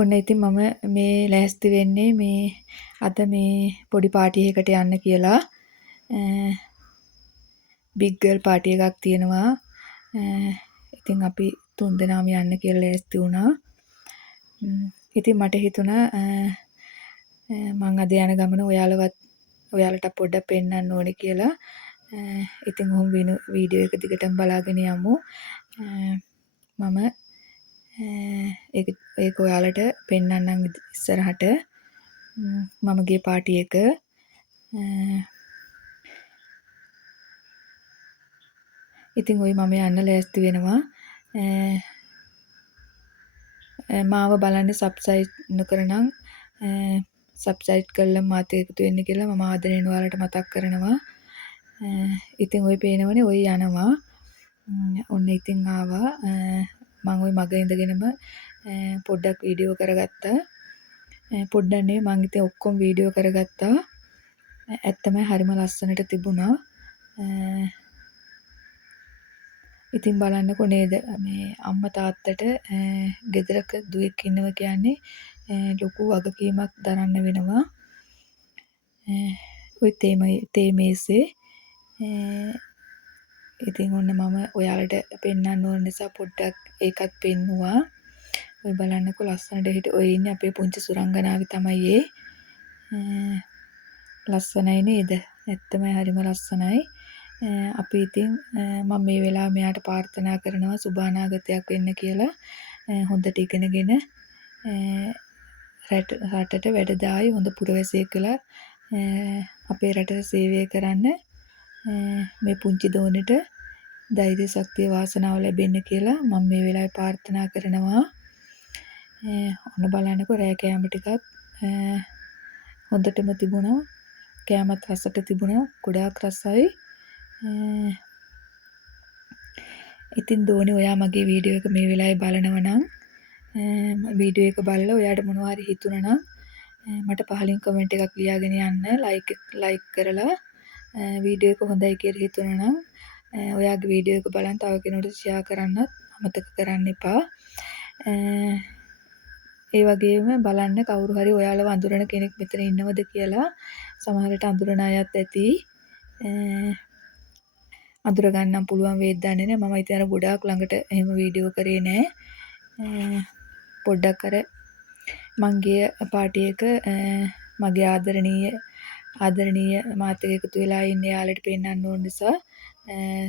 ඔන්න ඉතින් මම මේ ලෑස්ති වෙන්නේ මේ අද මේ පොඩි පාටි එකකට යන්න කියලා. බිග් ගර්ල් පාටි එකක් තියෙනවා. ඉතින් අපි 3 දෙනාම යන්න කියලා ලෑස්ති වුණා. ඉතින් මට හිතුණා මං අද යන ගමන ඔයාලට පොඩ්ඩක් පෙන්නන්න ඕනේ කියලා. ඉතින් ඔහොම වීඩියෝ එක දිගටම බලාගෙන යමු. මම ඒක ඔයාලට පෙන්නන්නම් ඉස්සරහට. මම ගිය පාටි එක. ඉතින් ওই මම යන්න ලෑස්ති වෙනවා. මාව බලන්න සබ්ස්ක්‍රයිබ් නොකරනම් සබ්ස්ක්‍රයිබ් කරලා මාත් එකතු වෙන්න කියලා මම ආදරෙන් ඔයාලට මතක් කරනවා. ඉතින් ওই පේනවනේ ওই යනවා. ඔන්න ඉතින් ආවා. මම ওই මග ඉඳගෙනම පොඩ්ඩක් වීඩියෝ කරගත්තා. පොඩ්ඩක් නෙවෙයි මං ඉතින් ඔක්කොම වීඩියෝ කරගත්තා. ඇත්තම හරිම ලස්සනට තිබුණා. ඉතින් බලන්නකෝ නේද මේ අම්මා තාත්තට ගෙදරක දුවෙක් ඉන්නවා කියන්නේ ලොකු වගකීමක් දරන්න වෙනවා. ওই තේමේසේ ඉතින් ඔන්න මම ඔයාලට පෙන්වන්න ඕන නිසා පොඩ්ඩක් ඒකත් පෙන්නුවා. ඔය බලන්නකෝ ලස්සනට හිට ඔය ඉන්නේ අපේ පුංචි සුරංගනාවේ තමයි ලස්සනයි නේද? ඇත්තම හරිම ලස්සනයි. අපි ඉතින් මම මේ වෙලාව මෙයාට ප්‍රාර්ථනා කරනවා සුභානාගතයක් වෙන්න කියලා. හොඳට ඉගෙනගෙන රටට වැඩදායි හොඳ පුරවැසියෙක් වෙලා අපේ රටට සේවය කරන්න මේ පුංචි දෝනෙට ධෛර්ය ශක්තිය වාසනාව ලැබෙන්න කියලා මම මේ වෙලාවේ ප්‍රාර්ථනා කරනවා. ඔන්න බලන්නකෝ රෑ කෑම ටිකත් හොඳටම තිබුණා. කෑමත් රසට තිබුණා. ගොඩාක් රසයි. ඉතින් දෝනි ඔයා මගේ වීඩියෝ එක මේ වෙලාවේ බලනවා නම් වීඩියෝ එක බලලා ඔයාට මොනවා හරි හිතුණා නම් මට පහලින් කමෙන්ට් එකක් ලියාගෙන යන්න. ලයික් කරලා වීඩියෝ එක හොඳයි කියලා හිතුණා නම් ඔයාගේ වීඩියෝ එක බලන් තව කෙනෙකුට ෂෙයා කරන්නත් අමතක කරන්න එපා. ඒ වගේම බලන්න කවුරු හරි ඔයාලව අඳුරන කෙනෙක් මෙතන ඉන්නවද කියලා. සමහරට අඳුරන අයත් ඇති. අඳුර ගන්නම් පුළුවන් වේද දන්නේ නැහැ. මම ඉතින් අර ගොඩාක් ළඟට එහෙම වීඩියෝ කරේ නැහැ. පොඩ්ඩක් අර මං ගිය පාටි එක මගේ ආදරණීය මාත් එක්ක එකතු වෙලා ඉන්න යාළුවට පෙන්නන්න ඕන නිසා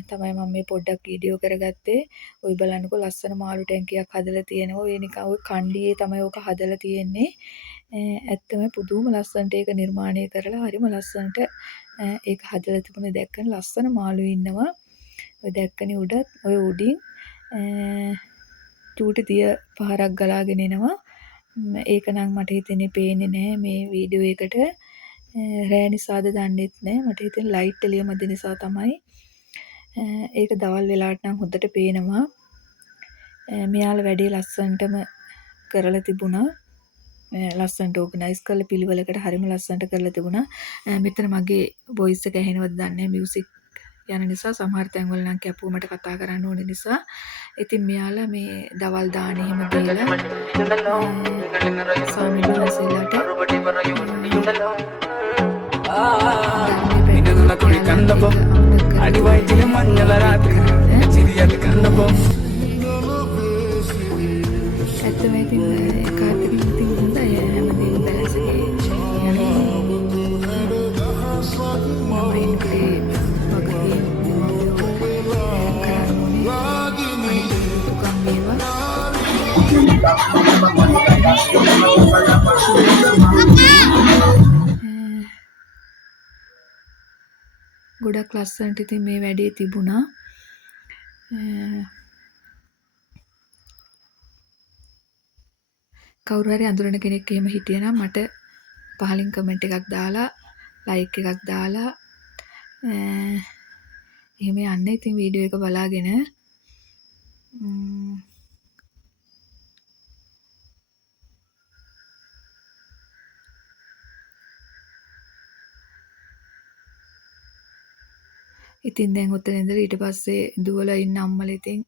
තමයි මම මේ පොඩ්ඩක් වීඩියෝ කරගත්තේ. ඔය බලන්නකෝ ලස්සන මාළු ටැංකියක් හදලා තියෙනවා. ඔය නිකන් ඔය කණ්ඩියේ තමයි ඔක හදලා තියෙන්නේ. ඇත්තම පුදුම ලස්සනට ඒක නිර්මාණය කරලා හරිම ලස්සනට ඒක හදලා තිබුණේ දැක්කම ලස්සන මාළු ඉන්නවා. ඔය දැක්කනේ උඩත් ඔය උඩින් චූටි දිය පහරක් ගලාගෙන එනවා. ඒක නම් මට හිතෙන්නේ පේන්නේ නැහැ මේ වීඩියෝ එකට. රෑ නිසාද දන්නෙත් නැහැ. මට හිතෙන්නේ ලයිට් එළිය මැද නිසා තමයි. ඒක දවල් වෙලාවට නම් හොඳට පේනවා. මෙයාලා වැඩේ ලස්සනටම කරලා තිබුණා. ලස්සනට ඕගනයිස් කරලා පිළිවෙලකට හරිම ලස්සනට කරලා තිබුණා. මෙතන මගේ වොයිස් එක ඇහෙනවද දන්නේ නැහැ. මියුසික් යන නිසා සමහර තැන්වල නම් කැපුවමට කතා කරන්න ඕන නිසා. ඉතින් මෙයාලා මේ දවල් දාන එහෙම දීලා සාමිලවසෙලාට අනිවාර්යයෙන්ම මංගල රාත්‍රී චිරියට කන්නපො ඇත්තම ඉතින් කාර්තික ඉතින් හොඳයි හැමදේම බැලන්ස්ගේ ගොඩක් ලස්සනට ඉතින් මේ වැඩේ තිබුණා. කවුරු හරි අඳුරන කෙනෙක් එහෙම හිටියනම් මට පහලින් කමෙන්ට් එකක් දාලා ලයික් එකක් දාලා එහෙම යන්න. ඉතින් වීඩියෝ එක බලාගෙන ඉතින් දැන් උතන ඉඳලා ඊට පස්සේ දුවලා ඉන්න අම්මලා ඉතින්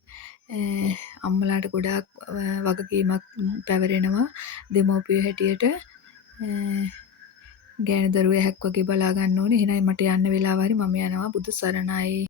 අම්මලාට ගොඩාක් වගකීමක් පැවරෙනවා දෙමව්පියෝ හැටියට. ගෑනු දරුවෝ ඇහැක් වගේ බලා ගන්න ඕනේ. එහෙනම් මට යන්න වෙලාව හරි මම යනවා. බුදු සරණයි.